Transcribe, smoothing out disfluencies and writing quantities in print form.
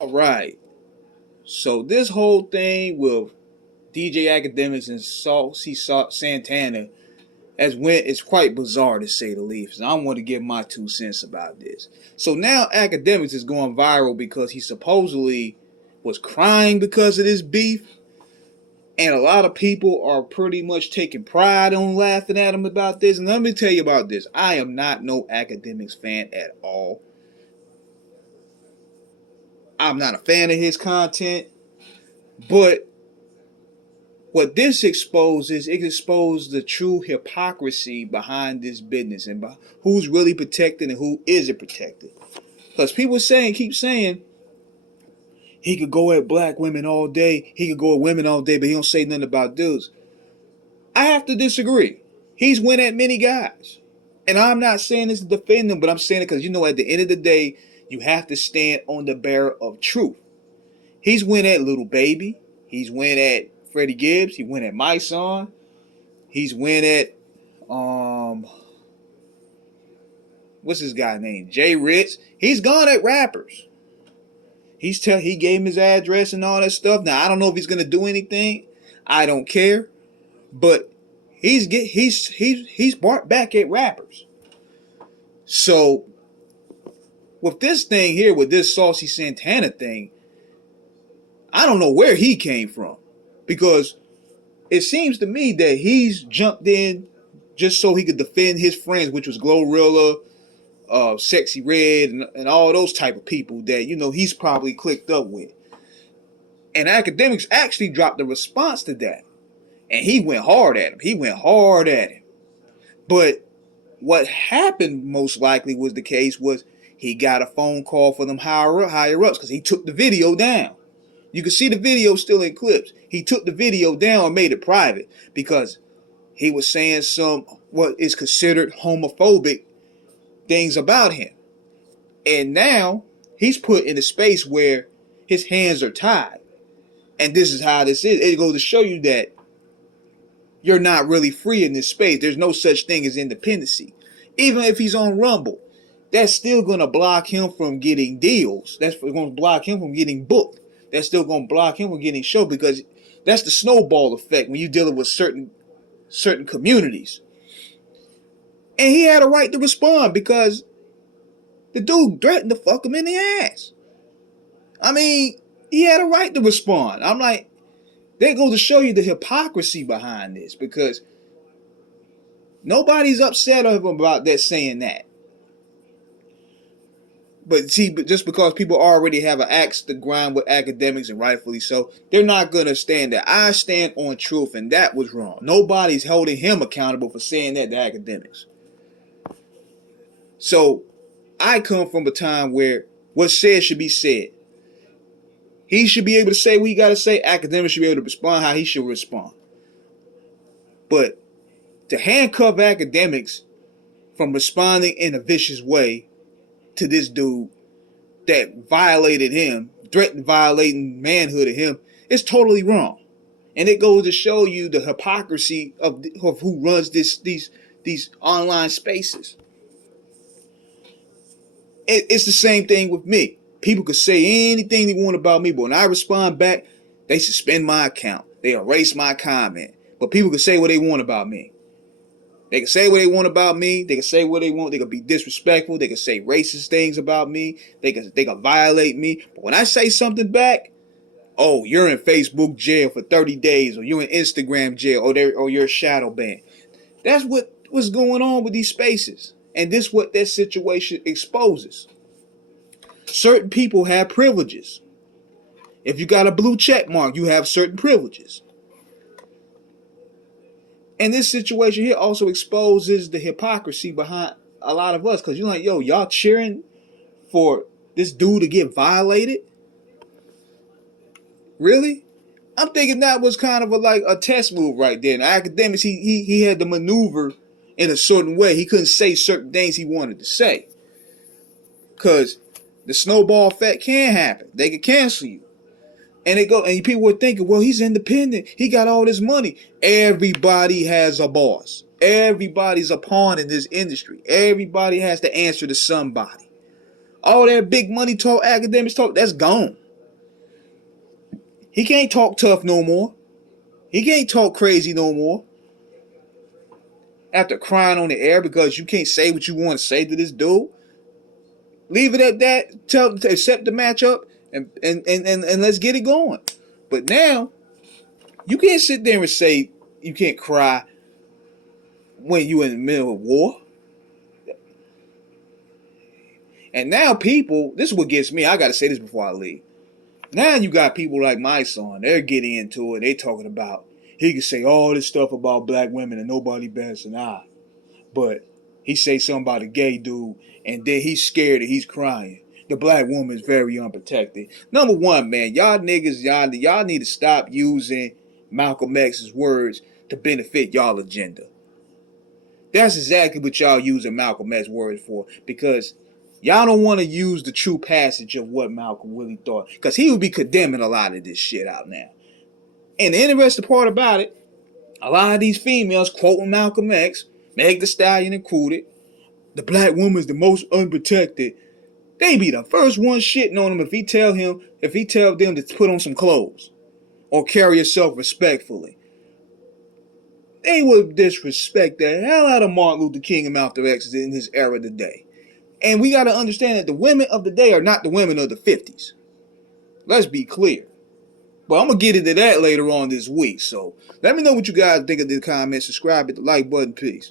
All right. So this whole thing with DJ Akademiks and Saucy Santana has went it's quite bizarre to say the least. And I want to give my 2 cents about this. So now Akademiks is going viral because he supposedly was crying because of this beef. And a lot of people are pretty much taking pride on laughing at him about this. And let me tell you about this. I am not no Akademiks fan at all. I'm not a fan of his content. But what this exposes, it exposes the true hypocrisy behind this business and who's really protected and who isn't protected. Because people keep saying, he could go at black women all day, he could go at women all day, but he don't say nothing about dudes. I have to disagree. He's went at many guys. And I'm not saying this to defend him, but I'm saying it because, at the end of the day, you have to stand on the bearer of truth. He's went at Little Baby. He's went at Freddie Gibbs. He went at my son. He's went at what's his guy name? Jay Ritz. He's gone at rappers. He gave him his address and all that stuff. Now I don't know if he's gonna do anything. I don't care. But he's barked back at rappers. So with this thing here, with this Saucy Santana thing, I don't know where he came from, because it seems to me that he's jumped in just so he could defend his friends, which was Glorilla, Sexy Red, and all those type of people that, he's probably clicked up with. And Akademiks actually dropped a response to that. And he went hard at him. But what happened most likely was he got a phone call from them higher ups because he took the video down. You can see the video still in clips. He took the video down and made it private because he was saying some what is considered homophobic things about him. And now he's put in a space where his hands are tied. And this is how this is. It goes to show you that you're not really free in this space. There's no such thing as independency. Even if he's on Rumble, that's still going to block him from getting deals. That's going to block him from getting booked. That's still going to block him from getting show, because that's the snowball effect when you're dealing with certain communities. And he had a right to respond because the dude threatened to fuck him in the ass. I mean, he had a right to respond. I'm like, that goes to show you the hypocrisy behind this, because nobody's upset of him about that saying that. But see, just because people already have an axe to grind with Akademiks, and rightfully so, they're not going to stand there. I stand on truth, and that was wrong. Nobody's holding him accountable for saying that to Akademiks. So, I come from a time where what's said should be said. He should be able to say what he got to say. Akademiks should be able to respond how he should respond. But to handcuff Akademiks from responding in a vicious way to this dude that violated him, threatened violating manhood of him, is totally wrong. And it goes to show you the hypocrisy of who runs these online spaces. It's the same thing with me. People could say anything they want about me, but when I respond back, they suspend my account. They erase my comment. But people can say what they want about me. They can say what they want about me. They can say what they want. They can be disrespectful. They can say racist things about me. They can violate me. But when I say something back, oh, you're in Facebook jail for 30 days, or you're in Instagram jail, or you're shadow banned. That's what's going on with these spaces. And this is what that situation exposes. Certain people have privileges. If you got a blue check mark, you have certain privileges. And this situation here also exposes the hypocrisy behind a lot of us. Because you're like, yo, y'all cheering for this dude to get violated? Really? I'm thinking that was kind of like a test move right there. And Akademiks, he had to maneuver in a certain way. He couldn't say certain things he wanted to say. Because the snowball effect can happen. They can cancel you. And people were thinking, well, he's independent. He got all this money. Everybody has a boss. Everybody's a pawn in this industry. Everybody has to answer to somebody. All that big money talk, Akademiks talk, that's gone. He can't talk tough no more. He can't talk crazy no more. After crying on the air because you can't say what you want to say to this dude. Leave it at that. Accept the matchup and let's get it going. But now, you can't sit there and say you can't cry when you're in the middle of war. And now people, this is what gets me. I got to say this before I leave. Now you got people like my son. They're getting into it. They talking about, he can say all this stuff about black women and nobody better than I. But he say something about a gay dude and then he's scared and he's crying. The black woman is very unprotected. Number one, man, y'all niggas, y'all need to stop using Malcolm X's words to benefit y'all agenda. That's exactly what y'all using Malcolm X's words for, because y'all don't want to use the true passage of what Malcolm really thought, because he would be condemning a lot of this shit out now. And the interesting part about it, a lot of these females quoting Malcolm X, Meg Thee Stallion included, the black woman's the most unprotected. They be the first one shitting on him if he tell them to put on some clothes or carry yourself respectfully. They would disrespect the hell out of Martin Luther King and Malcolm X in his era today. And we got to understand that the women of the day are not the women of the 50s. Let's be clear. But I'm going to get into that later on this week. So let me know what you guys think of the comments. Subscribe, hit the like button. Peace.